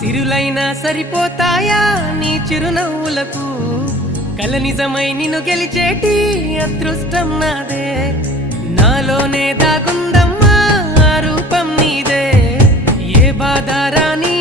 సిరులైనా సరిపోతాయా నీ చిరునవ్వులకు కల నిజమై నిన్ను గెలిచేటి అదృష్టం నాదే నాలోనే దాగుందమ్మా ఆ రూపం నీదే ఏ బాధ రాని